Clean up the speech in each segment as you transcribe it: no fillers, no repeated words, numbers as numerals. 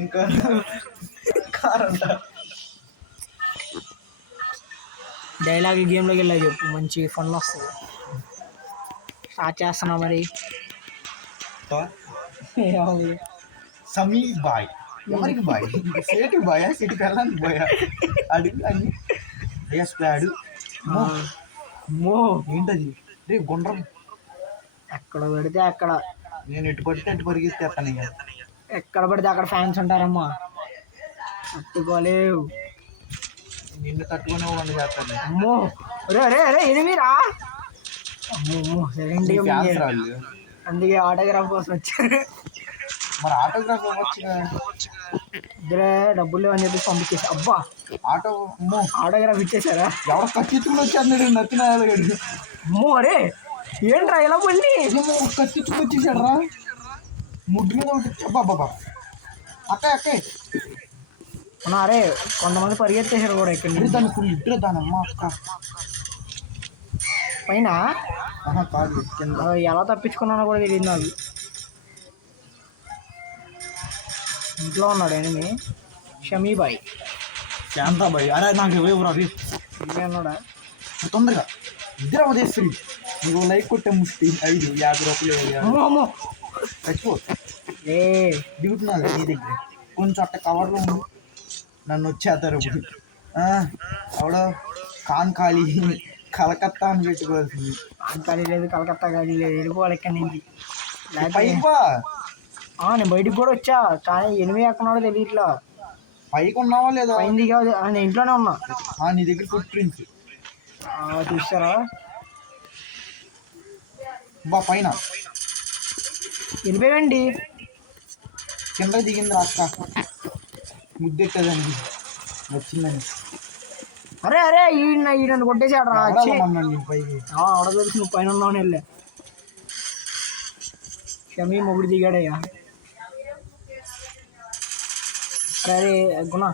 ఇంకా కారంట డైలాగ్ గేమ్లోకి వెళ్ళా చెప్పు, మంచి ఫన్ వస్తుంది. స్టార్ట్ చేస్తున్నా మరి. సమీ బాయ్ ఎవరికి బాయ్? సేటు బాయా సిటీకి వెళ్ళాలి బాయా అడుగు అని వేస్తాడు. మో ఏంటది రే గుండ్రం? ఎక్కడ పడితే అక్కడ, నేను ఎటు పడితే అటు పరిగెత్తేస్తాను. ఇక ఎక్కడ పడితే అక్కడ ఫ్యాన్స్ ఉంటారమ్మా, తట్టుకోలేవు. నిన్ను తట్టుకునే వాళ్ళు చేస్తాను. అమ్మో రే రే రే ఎనిమిరా. అమ్మో సైలెంట్గా, అందుకే ఆటోగ్రాఫ్ కోసం వచ్చారు. మరి ఆటోగ్రాఫ్ ఇవ్వచ్చుగా. ఇద్దరే డబ్బులు లేవని చెప్పి పంపించేసి, అబ్బా ఆటోగ్రాఫ్ ఇచ్చేసారా? ఎవరో కత్తిచ్చుకుని వచ్చాడు నచ్చిన. అమ్మో అరే ఏంట్రా ఇలా మళ్ళీ కత్తిచ్చుకుని వచ్చేసాడు రా ముడ్డు మీద. అబ్బా అక్కే అక్కే అరే కొంతమంది పరిగెత్తేసారు కూడా ఇక్కడ. దాని ఫుల్ ఇద్దరు దాని అమ్మ అక్క పైన కాదు కింద. ఎలా తప్పించుకున్నానో కూడా తెలియదు నాకు. ఇంట్లో ఉన్నాడు ఎనిమి షమీబాయ్, శాంతాబాయ్. అరే నాకు ఎవరు అది అన్నాడా? తొందరగా ఇద్దరు అవదేశ్వరి నువ్వు లైక్ కొట్టే ముష్టి 550 రూపాయలు చచ్చిపో. దిగుతున్నాను నీ దగ్గర కొంచెం అట్ట కవర్లో ఉండు. నన్ను వచ్చేస్తారు ఇప్పుడు. అవడో ఖాన్ ఖాళీ కలకత్తా అని పెట్టుకోవాల్సింది. ఖాన్ ఖాళీ లేదు, కలకత్తా ఖాళీ లేదు, వెళ్ళిపోవాలి ఇక్కడి నుంచి. నేను బయటికి కూడా వచ్చా, కానీ ఎనిమిది ఎక్కడున్నాడో తెలియట్లా. పైకి ఉన్నావా లేదా? పైంది కాదు, నేను ఇంట్లోనే ఉన్నా. నీ దగ్గర ఫుట్ ప్రింట్స్ చూస్తారా? పైన వెళ్ళిపోయావండి. కింద దిగింది అక్క ముద్దెట్టదండి వచ్చిందని. అరే అరే ఈయన కొట్టేసాడు రా. పైకి ఆడదలిసి నువ్వు పైన ఉన్నావు వెళ్ళా. షమీ మొగుడు దిగాడయ్యా. అరే గుణ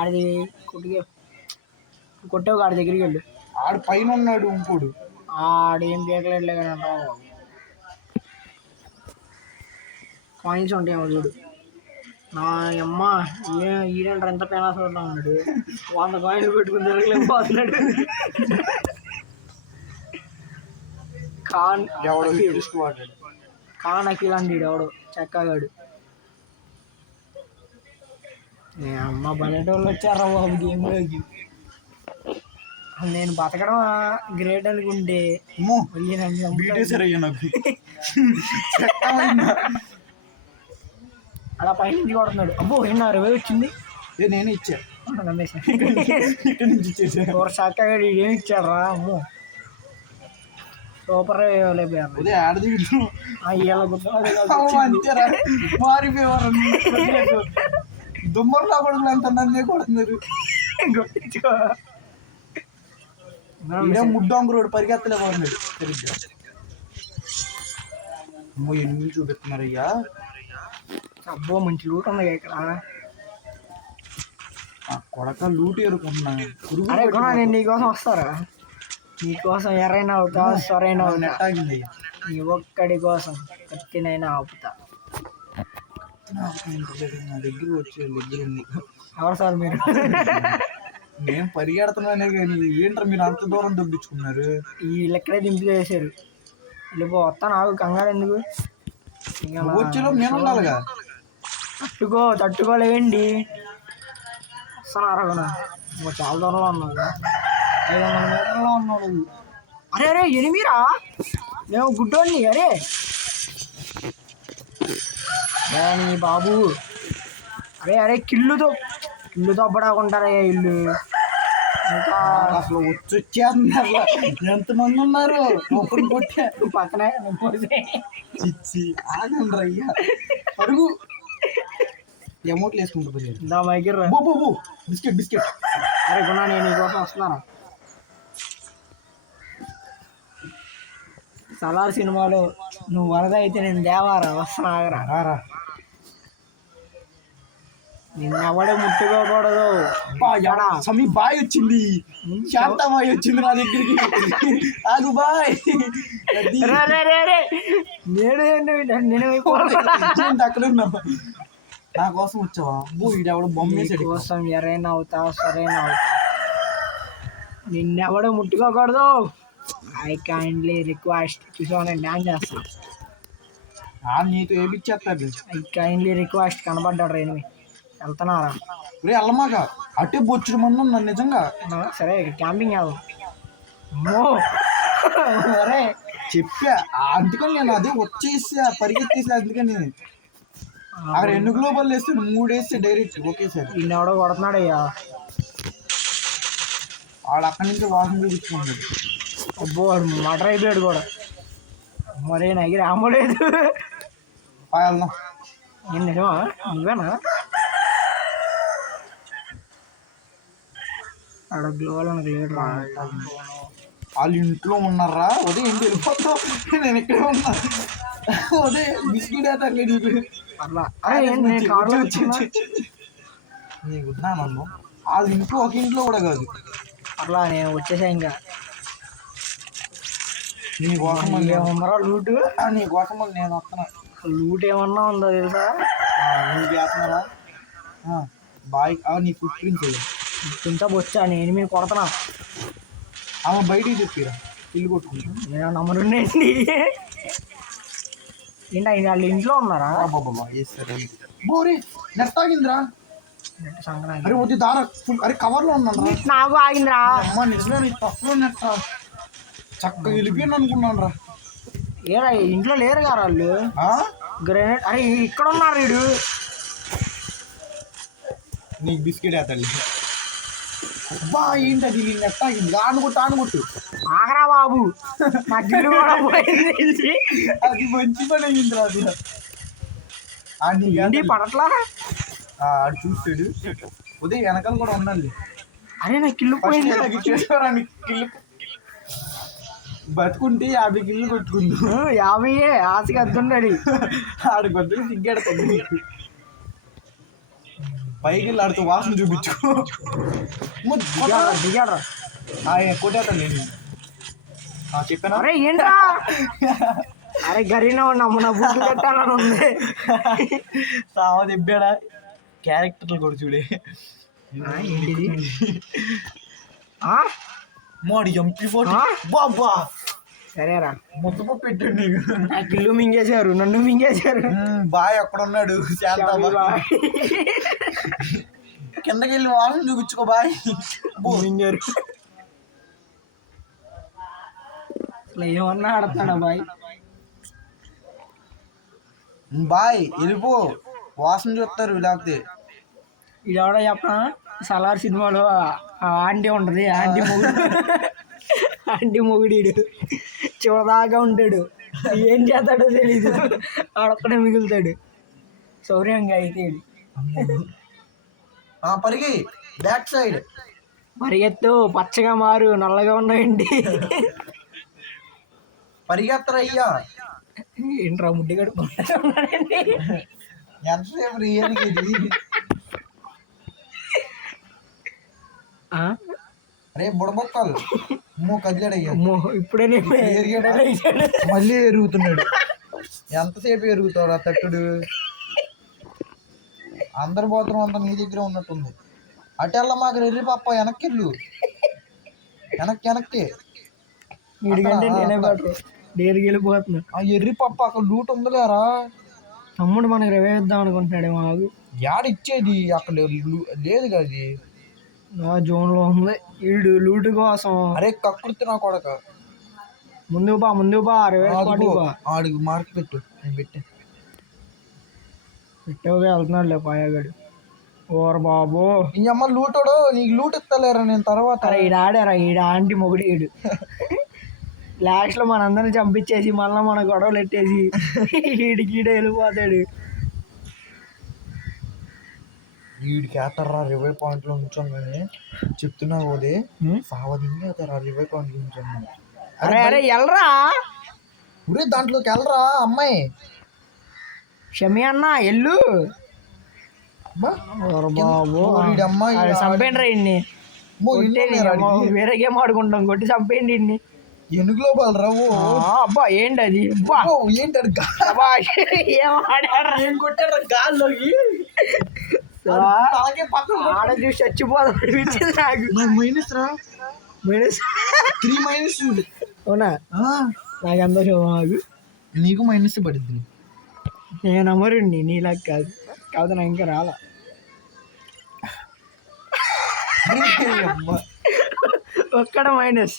ఆడిది కొట్టావు, ఆడి దగ్గరికి వెళ్ళు. ఆడు పైన ఉన్నాడు ఇంకోడు. ఆడేం పీకలేడులే కానీ కాయిన్స్ ఉంటాయేమో చూడు. నా అమ్మ ఈడంటారు ఎంత పేనాస ఉన్నాడు. 100 కాయిన్లు పెట్టుకుని జరగలేదు పోతున్నాడు. ఖాన్ అఖిల్ అండి ఎవడు చెక్కగాడు. అమ్మ బయటోళ్ళు వచ్చారా బాబు గేమ్లోకి. నేను బతకడం గ్రేట్ అనుకుంటే అలా పైనుంచి కొడుతున్నాడు. అబ్బో ఎన్నో 60 వచ్చింది. నేను ఇచ్చా చక్కగా ఏమి ఇచ్చాడు రా. అమ్మో సూపర్ మారిపోయేవారు. దుమ్మర్లా కొడుకులు అంత నన్నే కొడుతున్నారు. ముడ్డాంగురోడు పరిగెత్తలే బాగున్నాడు సరిగ్గా. అమ్మో ఎన్ని చూపిస్తున్నారయ్యా. అబ్బో మంచి లూట్ ఉంది ఇక్కడ. కొడక లూట్ ఎరుకున్నా. నేను నీకోసం వస్తారా? నీకోసం ఎర్రైనా అవుతా, సరైన నెట్టాగింది. నీ ఒక్కడి కోసం కత్తినైనా ఆపుతా. నా దగ్గర వచ్చే దగ్గర ఉంది. ఎవరు సార్ మీరు? నేను పరిగెడుతున్నానే కానీ ఏంటారు మీరు అంత దూరం దొబ్బించుకున్నారు? వీళ్ళు ఎక్కడే దింపి చేశారు. వెళ్ళిపో వస్తాను ఆగు, కంగారు ఎందుకు? వచ్చేలో నేను ఉండాలిగా. తట్టుకోలేండి. వస్తున్నారా కూడా చాలా దూరంలో ఉన్నాడు. 500 మీటర్లో ఉన్నాడు. అరే అరే ఎనిమిరా, మేము గుడ్డోని. అరే నీ బాబు. అరే అరే కిల్లు దొబ్బడాకుంటారయ్యా ఇల్లు. అసలు వచ్చేస్తున్నారు. ఎంతమంది ఉన్నారు? ఒకరు కొట్టా పక్కనే చిచ్చి ఆగండి అయ్యా. అడుగు అమౌంట్లు వేసుకుంటా బిస్కెట్ బిస్కెట్. అరే గుణా నేను నీకోసం వస్తున్నాను. సలార్ సినిమాలో నువ్వు వరద అయితే నేను దేవారా వస్తున్నా. ఆగరా రారా. నిన్నెవడే ముట్టుకోకూడదు. సమీ బాయ్ వచ్చింది, శాంతమాయి వచ్చింది నా దగ్గరికి. ఆగు బాయ్. అక్కడ ఉన్నావు, నా కోసం వచ్చావా? వీడెవడ బొమ్మ కోసం ఎరైనా అవుతా, సరైన అవుతా. నిన్నెవడ ముట్టుకోకూడదు. I kindly request. చూసావు నేను డ్యాన్స్ చేస్తాను. నీతో ఏమిచ్చేస్తాడు. I kindly request. కనబడ్డాడు రేణువి. వెళ్తున్నారా? రే అల్లమాక, అటే బొచ్చుడు మంది ఉన్నాను నిజంగా. సరే క్యాంపింగ్ అవ్వం. అమ్మో అరే చెప్పా, అందుకని నేను అదే వచ్చేసి పరిగెత్తేసి, అందుకని అక్కడ 2 గ్లోబల్ వేస్తే 3 వేస్తే డైరెక్ట్ ఒకేసారి. ఈయనెవడో కొడుతున్నాడు అయ్యా. వాడు అక్కడి నుంచి వాసన చూపించుకున్నాడు. అబ్బో వాడు మటర్ అయిపోయాడు కూడా. మరే నగిరి అమ్మలేదు. వెళ్దాం. ఏం నిజమా? నువ్వేనా? ఆడ గ్లోవాలని లేడు. వాళ్ళు ఇంట్లో ఉన్నారా? ఉదయం ఇంటి వెళ్ళిపోతావు, నేను ఇక్కడే ఉన్నా. ఉదయం బిస్కెట్ వేస్తాను నీకు. నీకు నన్ను వాళ్ళ ఇంట్లో ఒక ఇంట్లో కూడా కాదు. అట్లా నేను వచ్చేసా. ఇంకా నీ కోసం ఏమన్నారా లూటు? నీ కోసం నేను వస్తున్నా. లూట్ ఏమన్నా ఉందో తెలుసా? నువ్వు చేస్తున్నారా? బాయ్ నీ ఫుట్ ప్రింట్స్ ఇంత వచ్చా నేను మీరు కొడుతున్నా. అలా బయటికి చెప్పిరా, ఇల్లు కొట్టుకుంటా. నేను నమ్మరుండి. ఏంటి వాళ్ళు ఇంట్లో ఉన్నారా? బోరే నెట్ ఆగిందిరా. సంక్రాంతి అరే వద్దు దారా, అరే కవర్లో ఉన్నాను రా. నాకు ఆగిందిరా. అమ్మ నిజమే, తక్కువ నెట్ చక్కగా వెళ్ళిపోయింది అనుకున్నాను రా. ఏరా ఇంట్లో లేరు కదా వాళ్ళు. గ్రెనేడ్. అరే ఇక్కడ ఉన్నారు వీడు. నీకు బిస్కెట్ వేస్తాడు. బా ఏంటది నెట్ ఆగింది. ఆనుకొట్టు ఆగరా బాబు. నా గిల్లు కూడా పోయింది. అది మంచి పని అయింది రా. అది ఏంటి పడట్లా? ఆడు చూస్తాడు. ఉదయం వెనకాల కూడా ఉండాలి. అరే నా కిల్లు పోయింది. కిల్లు బతుకుంటే 50 కిల్లు కొట్టుకుంది. 50 ఆశకి అద్దుండాడు. ఆడు కొద్దిగా సిగ్గాడుతుంది. పైకి వెళ్ళి ఆడితో వాసన చూపించుకో. దిగాడ్రా. కొట్టేస్తాను నేను. చెప్పాను. అరే ఏంట్రా? అరే గరీనా ఉన్నాము. నా బుద్ధి పెట్టాలని ఉంది. సావా చెప్పాడా? క్యారెక్టర్లు కూడా చూడే. ఏంటిది? మోడి MP40 బాబా. సరేరా మొత్తం పెట్టండి. నీకు నా కిల్లు మింగేశారు, నన్ను మింగేశారు. బాయ్ అక్కడ ఉన్నాడు. కిందకి వెళ్ళి వాళ్ళని చూపించుకో. బాయ్ మింగారు. అసలు ఏమన్నా ఆడుతున్నాడా బాయ్? బాయ్ వెళ్ళిపో, వాసన చూస్తారు. లేకపోతే ఇదెవడో చెప్పనా? సలార్ సినిమాలో ఆంటీ ఉంటుంది. ఆంటీ మొగుడీడు చివరిదాకా ఉంటాడు. ఏం చేస్తాడో తెలీదు. ఆడొక్కడే మిగులుతాడు. శౌర్యంగా అయితే పరిగి బ్యాక్ సైడ్ పరిగెత్తు. పచ్చగా మారు, నల్లగా ఉన్నాయండి. పరిగెత్తరు అయ్యా. ఏంట్రా ముడ్డి కడుపున్నాడండి. ఎంతసేపు రియల్గా ఇది? అరే బుడబొక్కలు కదిలాడయ్యా. ఇప్పుడే మళ్ళీ ఎరుగుతున్నాడు. ఎంతసేపు ఎరుగుతాడు ఆ తట్టుడు? అందరు పోతాం అంతా నీ దగ్గర ఉన్నట్టుంది. అటెల్లా మాకు ఎర్రి పప్ప. వెనక్కి వెళ్ళిపోతున్నా. ఆ ఎర్రి పప్ప అక్కడ లూట్ ఉందిలేరా. తమ్ముడు మనకు రివైవ్ ఇద్దాం అనుకుంటున్నాడే. మాకు యాడ ఇచ్చేది అక్కడ లేదు కదా. అది జోన్ లో ఉంది. వీడు లూటు కోసం. అరే కక్కుర్తి నా కొడక. ముందుకు బా. ఆడికి మార్క్ పెట్టు. నేను పెట్టావుగా వెళ్తున్నాడులే పాయాగాడు. ఓర బాబు నీ అమ్మ లూటోడు. నీకు లూట్ ఇస్తలేరా నేను తర్వాత. ఆడారా ఈడ ఆంటీ మొగుడు ఈడు. లాస్ట్ లో మనందరిని చంపించేసి మళ్ళీ మన గొడవలు ఎట్టేసి ఈడికీడ వెళ్ళిపోతాడు. వీడికి వేస్తారా 20 పాయింట్లో ఉంచాను చెప్తున్నావు. అదే సావదింగి వేస్తారా 20 పాయింట్లు ఉంచాను. అరే వెళ్ళరా. దాంట్లోకి వెళ్ళరా అమ్మాయి. షమి అన్న ఎల్లు. బాబు అమ్మాయి చంపేయండి రా ఇన్ని వేరే గేమ్ ఆడుకుంటాం కొట్టి చంపేయండి ఇన్ని ఎనుగులో బలరా అబ్బా ఏంటి అది ఏంటాడు ఏం ఆడారు ఏం కొట్టాడు గాల్లోకి ఆడ చూసి చచ్చిపోతాడు నాకు మైనస్ రా మైనస్ 3 మైనస్ అవునా నాకు అందరూ మాకు నీకు మైనస్ పడుద్ది నేను అమరుండి నీలా కాదు కాదు నాకు ఇంకా రాలా ఒక్కడ మైనస్